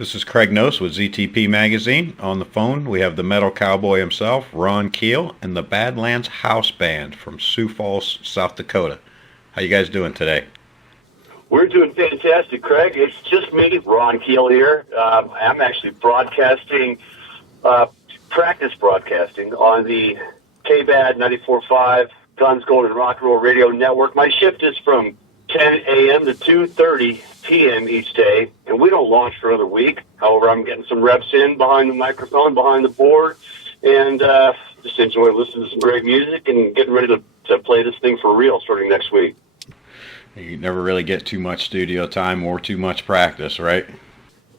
This is Craig Nose with ZTP Magazine. On the phone, we have the metal cowboy himself, Ron Keel, and the Badlands House Band from Sioux Falls, South Dakota. How you guys doing today? We're doing fantastic, Craig. It's just me, Ron Keel here. I'm actually broadcasting, practice broadcasting on the KBAD 94.5 Guns, Gold, and Rock and Roll Radio Network. My shift is from 10 a.m. to 2:30 p.m. each day, and we don't launch for another week. However, I'm getting some reps in behind the microphone, behind the board, and just enjoy listening to some great music and getting ready to play this thing for real starting next week. You never really get too much studio time or too much practice, right?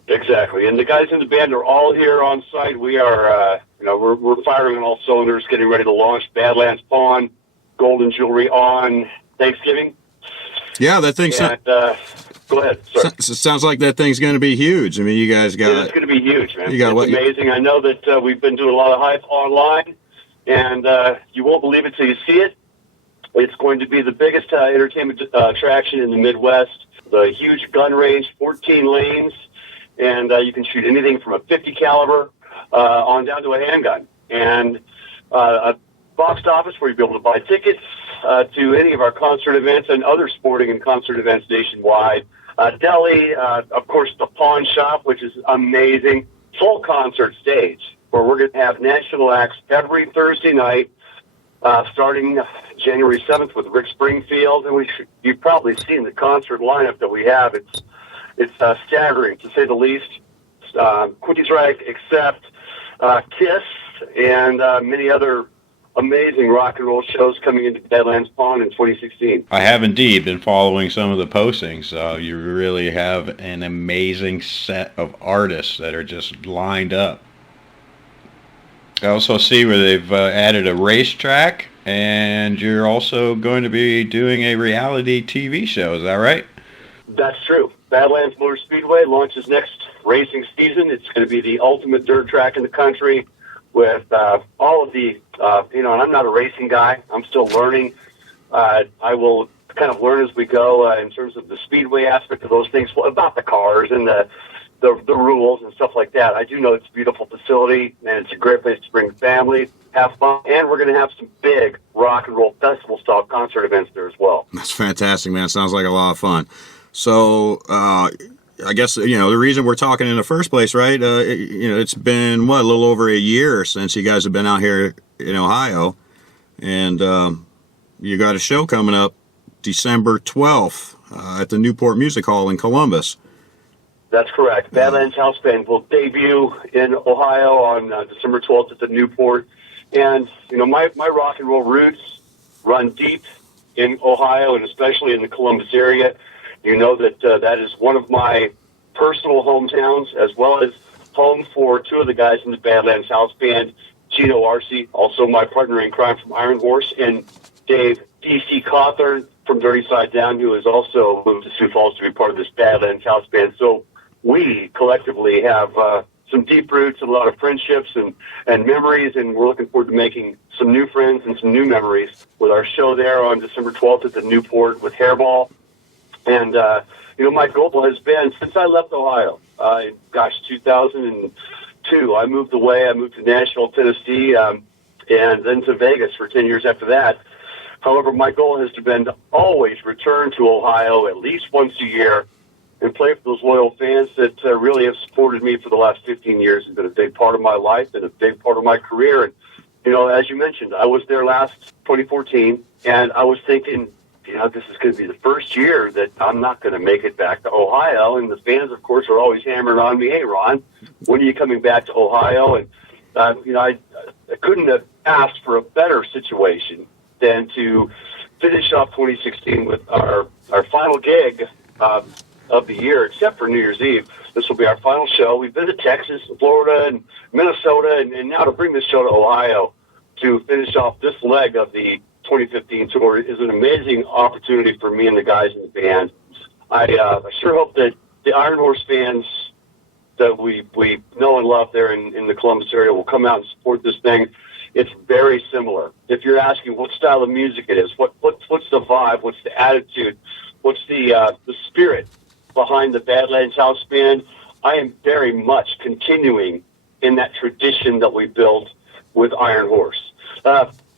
Exactly, and the guys in the band are all here on site. We are, we're firing on all cylinders, getting ready to launch Badlands Pawn, Golden Jewelry on Thanksgiving. Yeah, that thing. Go ahead. Sorry. Sounds like that thing's going to be huge. I mean, you guys got. It's going to be huge, man. You got it's amazing. I know that we've been doing a lot of hype online, and you won't believe it till you see it. It's going to be the biggest entertainment attraction in the Midwest. The huge gun range, 14 lanes, and you can shoot anything from a 50 caliber on down to a handgun. And a boxed office where you'll be able to buy tickets to any of our concert events and other sporting and concert events nationwide. Deli, of course, the pawn shop, which is amazing. Full concert stage where we're going to have national acts every Thursday night, starting January 7th with Rick Springfield. And you've probably seen the concert lineup that we have. It's staggering, to say the least. Quickie-Strike, Accept, Kiss, and many other amazing rock and roll shows coming into Badlands Pawn in 2016. I have indeed been following some of the postings. You really have an amazing set of artists that are just lined up. I also see where they've added a racetrack, and you're also going to be doing a reality TV show. Is that right? That's true. Badlands Motor Speedway launches next racing season. It's going to be the ultimate dirt track in the country with all of the, and I'm not a racing guy. I'm still learning. I will kind of learn as we go in terms of the speedway aspect of those things, about the cars and the rules and stuff like that. I do know it's a beautiful facility, and it's a great place to bring family, have fun, and we're going to have some big rock and roll festival-style concert events there as well. That's fantastic, man. Sounds like a lot of fun. So, I guess, the reason we're talking in the first place, right? It's been, a little over a year since you guys have been out here in Ohio, and you got a show coming up December 12th at the Newport Music Hall in Columbus. That's correct. Badlands House Band will debut in Ohio on December 12th at the Newport. And, my rock and roll roots run deep in Ohio and especially in the Columbus area. You know that that is one of my personal hometowns, as well as home for two of the guys in the Badlands House Band, Gino Arce, also my partner in crime from Iron Horse, and Dave D.C. Cawthorn from Dirty Side Down, who has also moved to Sioux Falls to be part of this Badlands House Band. So we collectively have some deep roots and a lot of friendships and memories, and we're looking forward to making some new friends and some new memories with our show there on December 12th at the Newport with Hairball. And, my goal has been, since I left Ohio, 2002, I moved away. I moved to Nashville, Tennessee, and then to Vegas for 10 years after that. However, my goal has been to always return to Ohio at least once a year and play for those loyal fans that really have supported me for the last 15 years and been a big part of my life and a big part of my career. And, as you mentioned, I was there last 2014, and I was thinking, this is going to be the first year that I'm not going to make it back to Ohio. And the fans, of course, are always hammering on me, hey, Ron, when are you coming back to Ohio? And, I couldn't have asked for a better situation than to finish off 2016 with our final gig of the year, except for New Year's Eve. This will be our final show. We've been to Texas, Florida, and Minnesota, and now to bring this show to Ohio to finish off this leg of the 2015 tour is an amazing opportunity for me and the guys in the band. I sure hope that the Iron Horse fans that we know and love there in the Columbus area will come out and support this thing. It's very similar. If you're asking what style of music it is, what's the vibe, what's the attitude, what's the spirit behind the Badlands House Band, I am very much continuing in that tradition that we built with Iron Horse.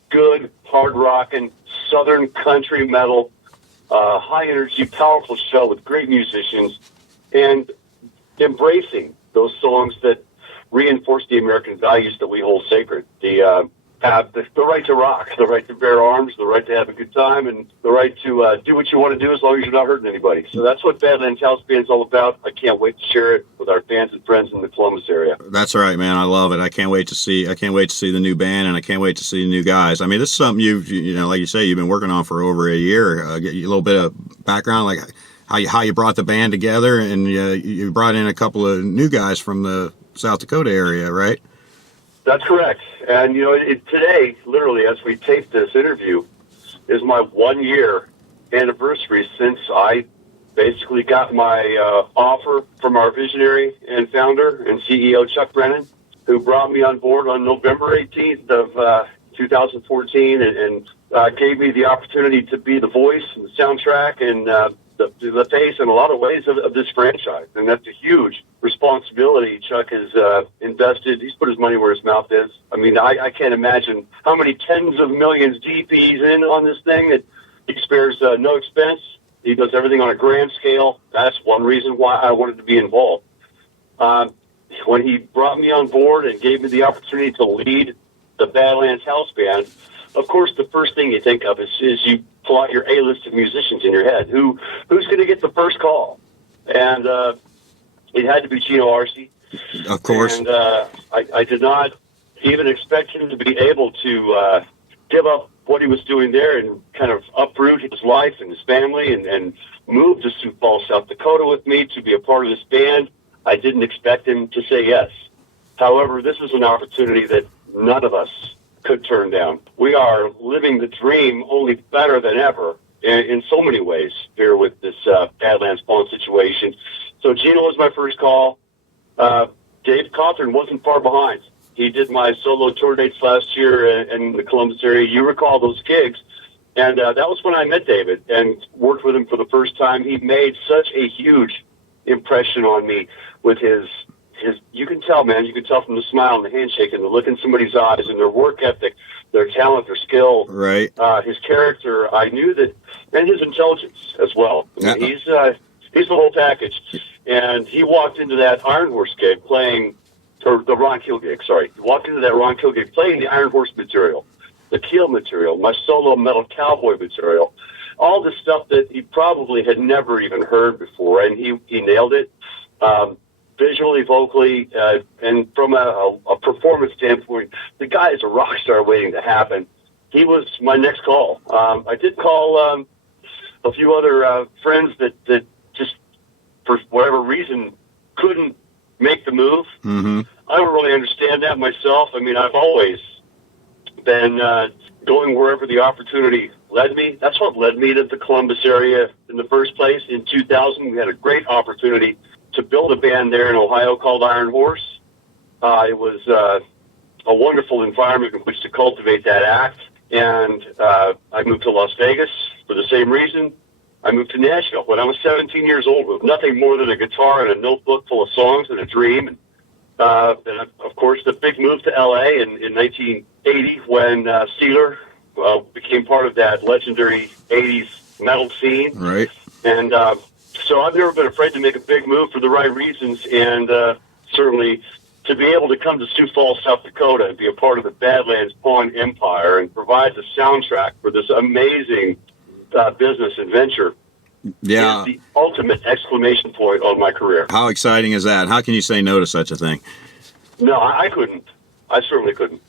Good, hard-rocking, southern country metal, high-energy, powerful show with great musicians, and embracing those songs that reinforce the American values that we hold sacred. The right to rock, the right to bear arms, the right to have a good time, and the right to do what you want to do as long as you're not hurting anybody. So that's what Badlands House Band's all about. I can't wait to share it with our fans and friends in the Columbus area. That's right, man. I love it. I can't wait to see the new band, and I can't wait to see the new guys. I mean, this is something you know, like you say, you've been working on for over a year. Get you a little bit of background, like how you brought the band together, and you brought in a couple of new guys from the South Dakota area, right? That's correct. And, you know, today, literally, as we tape this interview, is my 1-year anniversary since I basically got my offer from our visionary and founder and CEO, Chuck Brennan, who brought me on board on November 18th of 2014 and gave me the opportunity to be the voice and the soundtrack and the face in a lot of ways of this franchise. And that's a huge responsibility Chuck has invested. He's put his money where his mouth is. I mean, I can't imagine how many tens of millions deep he's in on this thing, that he spares no expense. He does everything on a grand scale. That's one reason why I wanted to be involved. When he brought me on board and gave me the opportunity to lead the Badlands House Band, of course, the first thing you think of is you pull out your A-list of musicians in your head. Who's going to get the first call? And it had to be Gino Arce. Of course. And I did not even expect him to be able to give up what he was doing there and kind of uproot his life and his family and move to Sioux Falls, South Dakota with me to be a part of this band. I didn't expect him to say yes. However, this is an opportunity that none of us could turn down. We are living the dream only better than ever in so many ways here with this Badlands Spawn situation. So Gino was my first call. Dave Cawthorn wasn't far behind. He did my solo tour dates last year in the Columbus area. You recall those gigs. And that was when I met David and worked with him for the first time. He made such a huge impression on me with his you can tell, man, you can tell from the smile and the handshake and the look in somebody's eyes and their work ethic, their talent, their skill, right? His character, I knew that, and his intelligence as well. I mean, he's the whole package. And he walked into that Iron Horse gig playing, or the Ron Keel gig, sorry. He walked into that Ron Keel gig playing the Iron Horse material, the Keel material, my solo metal cowboy material, all the stuff that he probably had never even heard before, and he nailed it. Visually, vocally, and from a performance standpoint, the guy is a rock star waiting to happen. He was my next call. I did call a few other friends that just, for whatever reason, couldn't make the move. Mm-hmm. I don't really understand that myself. I mean, I've always been going wherever the opportunity led me. That's what led me to the Columbus area in the first place. In 2000, we had a great opportunity to build a band there in Ohio called Iron Horse. It was a wonderful environment in which to cultivate that act. And I moved to Las Vegas for the same reason. I moved to Nashville when I was 17 years old with nothing more than a guitar and a notebook full of songs and a dream. And of course, the big move to L.A. in 1980 when Sealer became part of that legendary 80s metal scene. Right. And so I've never been afraid to make a big move for the right reasons, and certainly to be able to come to Sioux Falls, South Dakota, and be a part of the Badlands Pawn Empire and provide the soundtrack for this amazing business and venture is the ultimate exclamation point on my career. How exciting is that? How can you say no to such a thing? No, I couldn't. I certainly couldn't.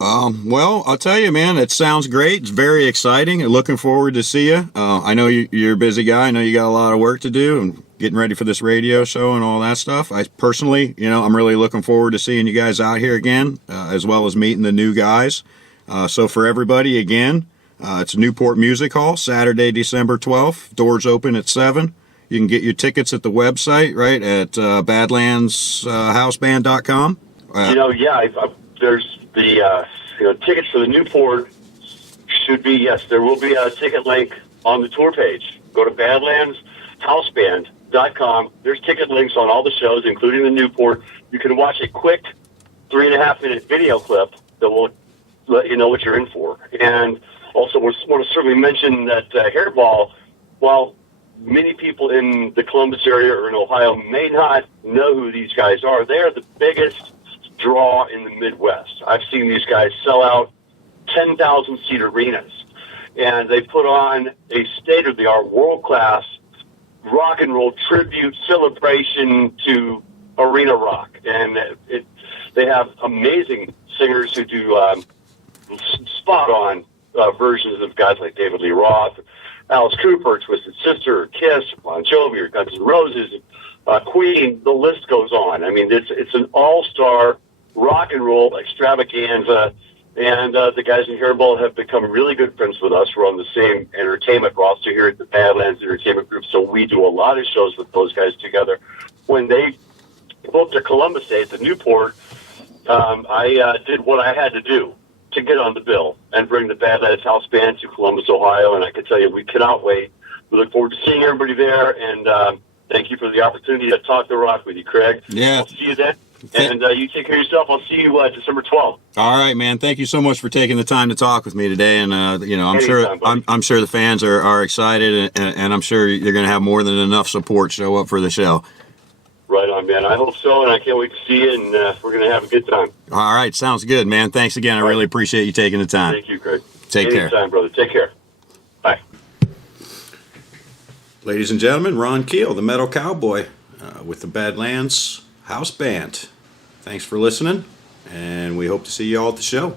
Well, I'll tell you, man, it sounds great. It's very exciting. Looking forward to see you. I know you're a busy guy. I know you got a lot of work to do and getting ready for this radio show and all that stuff. I personally, I'm really looking forward to seeing you guys out here again, as well as meeting the new guys. So for everybody, again, it's Newport Music Hall, Saturday, December 12th. Doors open at 7. You can get your tickets at the website, right, at badlandshouseband.com. There's the tickets for the Newport should be, yes, there will be a ticket link on the tour page. Go to badlandshouseband.com NewportOhio.com. There's ticket links on all the shows, including the Newport. You can watch a quick 3.5-minute video clip that will let you know what you're in for. And also, we want to certainly mention that Hairball, while many people in the Columbus area or in Ohio may not know who these guys are, they are the biggest draw in the Midwest. I've seen these guys sell out 10,000-seat arenas, and they put on a state-of-the-art, world-class rock and roll tribute celebration to arena rock. And they have amazing singers who do spot-on versions of guys like David Lee Roth, Alice Cooper, Twisted Sister, Kiss, Bon Jovi, or Guns N' Roses, Queen. The list goes on. I mean, it's an all-star rock and roll extravaganza, and the guys in Hairball have become really good friends with us. We're on the same entertainment roster here at the Badlands Entertainment Group, so we do a lot of shows with those guys together. When they booked a Columbus Day at the Newport, I did what I had to do to get on the bill and bring the Badlands House Band to Columbus, Ohio, and I can tell you we cannot wait. We look forward to seeing everybody there, and thank you for the opportunity to talk the rock with you, Craig. Yeah. I'll see you then. And you take care of yourself. I'll see you December 12th. All right, man. Thank you so much for taking the time to talk with me today. And I'm Anytime, sure buddy. I'm sure the fans are excited, and I'm sure you're going to have more than enough support show up for the show. Right on, man. I hope so, and I can't wait to see you, and we're going to have a good time. All right, sounds good, man. Thanks again. I really appreciate you taking the time. Thank you, Craig. Take care. Anytime, brother. Take care. Bye. Ladies and gentlemen, Ron Keel, the Metal Cowboy, with the Badlands House Band. Thanks for listening, and we hope to see you all at the show.